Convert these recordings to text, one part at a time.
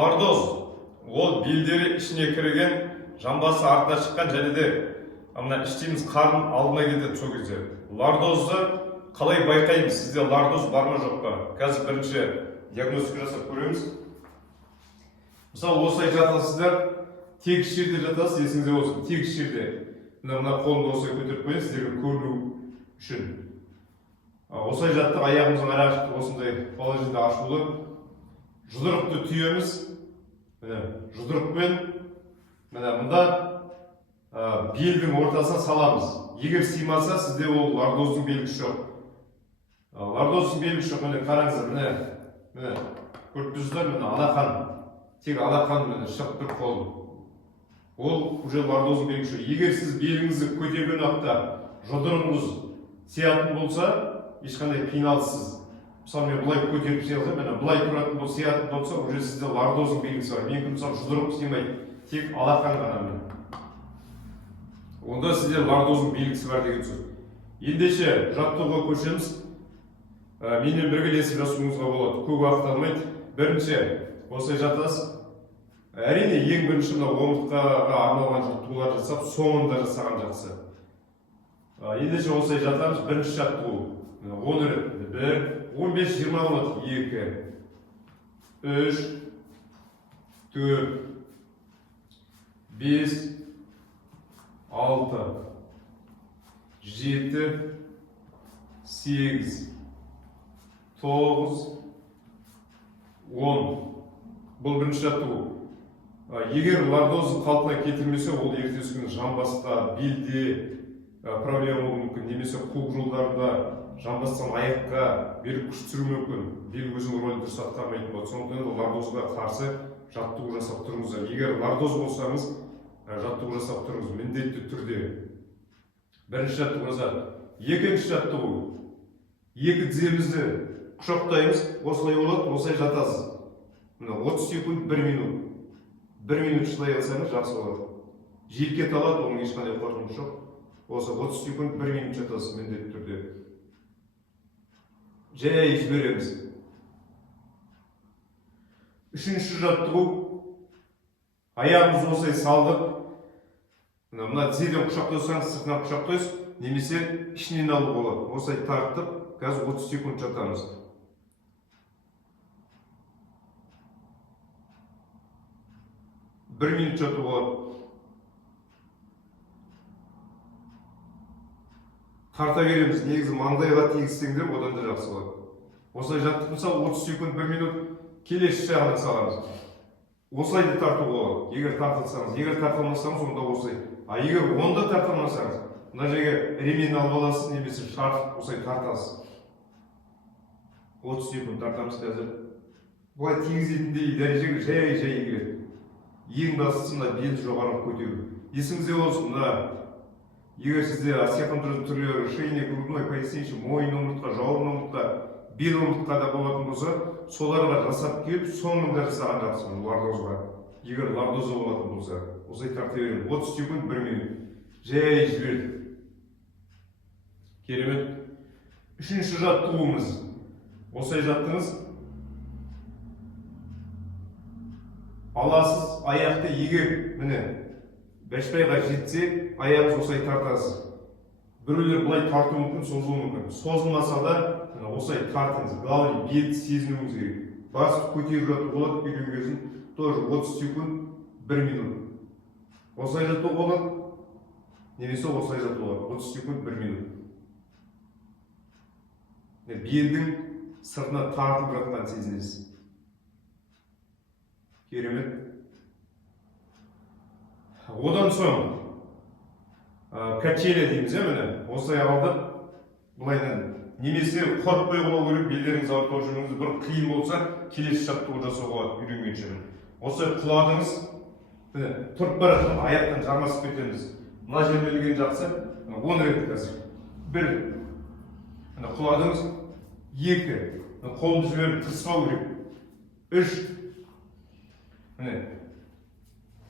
Лордоз ол белдері ішіне кірген, жамбасы артына шыққан және де мына іштейміз қарын алдына кетеді сол кезде. Лордозды қалай байқаймыз? Сізде лордоз бар ма жоқ па? Қазір бірінші диагностика жасап көреміз. Мысалы осылай жатасыздар, тегіс жерде жатасыз, есіңізде болсын, тегіс жерде. Мына қолымды осылай көтеріп қойын, сіздерге көріну үшін. Осылай жаттық, аяғымыздың ара жақтық осындай положенде ашулы. Жұдырықты түйеміз. Жұдырықпен мұнда белдің ортасына саламыз. Егер сыймаса, сізде ол лордоздың белгісі жоқ. Лордоздың белгісі жоқ, қараңыздар, көріп тұрсыздар, алақан. Тек алақан шығып тұр қолым. Ол уже лордоздың белгісі жоқ. Егер сіз беліңізді көтерген уақытта жұдырығыңыз сиятын болса, ешқандай қиналыссыз. Мысалы мен бұлай көтеріп сиялсам, бұлай тұратын бұл сиятын болса, уже сізде лордоздың белгісі бар. Мен мысалы жұдырығым сыймайды, тек алақан ғана. Онда сізде лордоздың белгісі бар деген сөз. Ендеше жаттығуға көшеміз. Менен біргелесіп жасауыңызға болады. Көп уақыт алмайды. Бірінші осылай жатасыз. Әрине ең бірінші омыртқаға арналған жаттығулар жасап, соңында жасаған жақсы. Ендеше осылай жатамыз. Бірінші жаттығу 10 рет. 15-20 болады. 2, 3, 4, 5, 6, 7, 8, 9, 10. Бұл бірінші жаттығу. Егер лордозды қалпына кетірмесе, ол ертесі күні жамбасқа, белде проблема болуы мүмкін, немесе қуық жолдарында жамбастан аяққа беріп күш түсіру мүмкін. Бел өзінің рөлін дұрыс атқармайтын болады. Сондықтан лордозға қарсы жаттығу жасап тұрыңыздар. Егер лордоз болсаңыз, жаттығу жасап тұрыңыз міндетті түрде. Бірінші жаттығу жасап. Екінші жаттығу. Екі тіземізді құшақтаймыз, осылай болады, осылай жатасыз. 30 секунд, 1 минут. 1 минут шылай алсаңыз жақсы болады. Желкет алады, оның ешқандай қорқыныш жоқ. Осы 30 секунд, 1 минут жатасыз міндетті түрде. Жай жібереміз. Үшінші жаттығу. Аяғымызды осылай салдық. Мына тізеден құшақтасаңыз, сыртынан құшақтайсыз, немесе ішінен алу болады. Осылай тартып, қазір 30 секунд жатамыз. 1 минут жату болады. Тарта береміз. Негізі маңдайға тигізсеңдер, одан да жақсы болады. Осылай жаттық мысалы 30 секунд, 1 минут келесі жағына саламыз. Осылай да тарту болады. Егер тартылсаңыз, егер тартылмасаңыз, онда осылай. Егер онда тартылмасаңыз, мына жерге ремень алып аласыз, немесе шарт осылай тартасыз. 30 секунд тартамыз қазір. Бұлай тигізетіндей дәрежеге жай келеді. Ең бастысы мына белді жоғары көтеру. Есіңізде болсын, егер сізде остеохондроз түрлері шейный, грудной, поясничный, мойын омыртқа, жауырын омыртқа, бел омыртқада болатын болса, соларға жасап келіп, соңында жасаған жақсы лордозға. Егер лордозы болатын болса, осылай тарта беремін. 30 секунд, 1 минут. Жай жібердік. Керемет. Үшінші жаттығуымыз. Осылай жаттыңыз. Аласыз, аяқты егер, бәшбайға жетсе, аяғыз осылай тартасыз. Біреулер бұлай тарту мүмкін, созылу мүмкін. Созылмаса да, осылай тартыңыз. Главный белді сезінуіңіз керек. Басып көтеріп жату болады, үйренгесін. Тоже 30 секунд, 1 минут. Осылай жату болады, немесе осылай жату болады. 30 секунд, 1 минут. Белдің сыртына тартып жатқан сезінесіз. Керемет. Одан соң качеля дейміз, осылай алдық. Бұлайдан немесе қорықпай болу керек, белдеріңіз ауыртпау жүріңіз, бір қиын болса, келесі жаттығу жасауға болады үйренгенше. Осылай құладыңыз, тұрып бара жатқан аяқтан жармасып кетеміз. Мына жерде ілген жақсы, 10 рет қазір. 1, құладыңыз, 2, қолды жіберіп тырыспау керек. 3,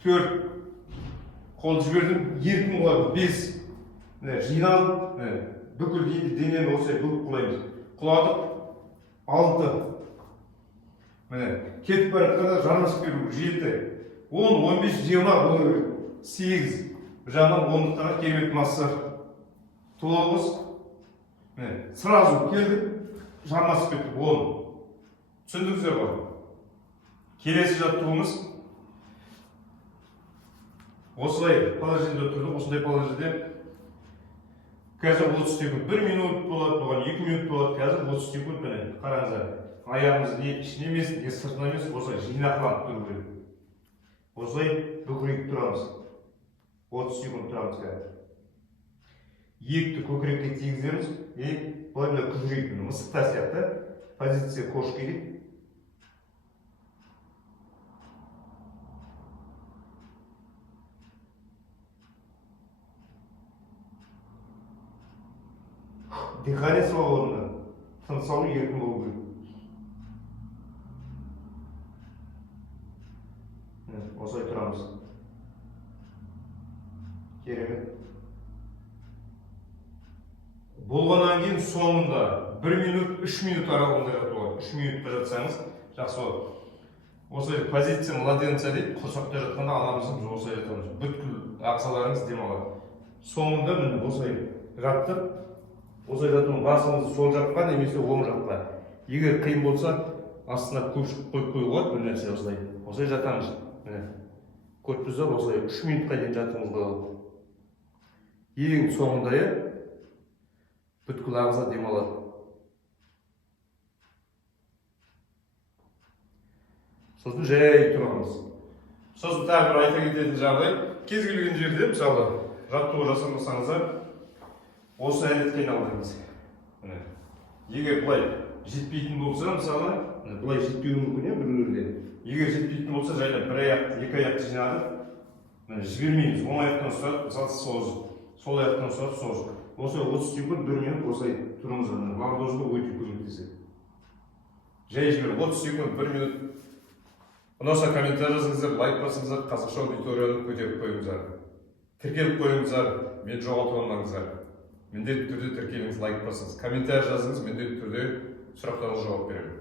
4, қолды жібердім, еркін құлады. 5, жиналып, бүкіл денені осылай бүгіп құлаймыз. Құладық. 6, міне кетіп бара жатқанда жармасып беру 7, 10, 15, 20 болу керек. 8 бір жағынан 10-лықтарға керемет масса. 9 міне сразу келді жармасып кетті 10. Түсіндіңіздер ғой? Келесі жаттығуымыз осылай положенде тұрдық, осындай положенде қазір 30 секунд, 1 минут болады, оған 2 минут болады, қазір 30 секунд міне қараңыздар. Аяғымыз не ішіне емес, не сыртына емес, осылай жинақланып тұру керек. Осылай бүкірейіп тұрамыз. 30 секунд тұрамыз қазір. Иекті көкірекке тигіземіз, былай мына күжірейіп, мысықтар сияқты позиция кошки дейді. Дыхание свободно, тыныс алу еркін болу керек. Осылай тұрамыз. Керемет. Болғаннан кейін соңында 1 минут, 3 минут аралығында жатуға. 3 минутқа жатсаңыз жақсы болады. Осылай позиция младенца дейді, құрсақта жатқанда анамыздың осылай жатамыз. Бүткіл ағзаларыңыз демалады. Соңында міне осылай жаттық. Осылай жатуын басыңызды сол жаққа немесе оң жаққа. Егер қиын болса, астына көшіп қойып қойылады бір нәрсе осылай. Осылай жатамыз. Міне. Көрдіңіздер, осылай 3 минутқа дейін жатуыңыз болады. Ең соңында бүткіл ағза демалады. Сосын жай тұрамыз. Сосын тағы бір айта кететін жағдай, кез келген жерде, мысалы, жаттығу жасамасаңыздар, осы әдетке айналдырыңыз. Егер бұлай жетпейтін болса, мысалы, бұлай жетпеуі мүмкін біреулерге. Егер жетпейтін болса, жайлап бір аяқты, екі аяқты жинадық, жібермейміз. Оң аяқтан ұстап, мысалы, сол аяқтан ұстап, созып. Осылай 30 секунд, 1 минут осылай тұрыңыз. Лордозға өте көмектеседі. Жай жіберіп 30 секунд, 1 минут. Ұнаса комментарий жазыңыздар, лайк басыңыздар, қазақша аудиторияны көтеріп қойыңыздар. Тіркеліп қойыңыздар, мен жоғалтып алмаңыздар. Міндетті түрде тіркеліңіз, лайк басыңыз. Комментарий жазыңыз, міндетті түрде сұрақтарыңызға жауап беремін.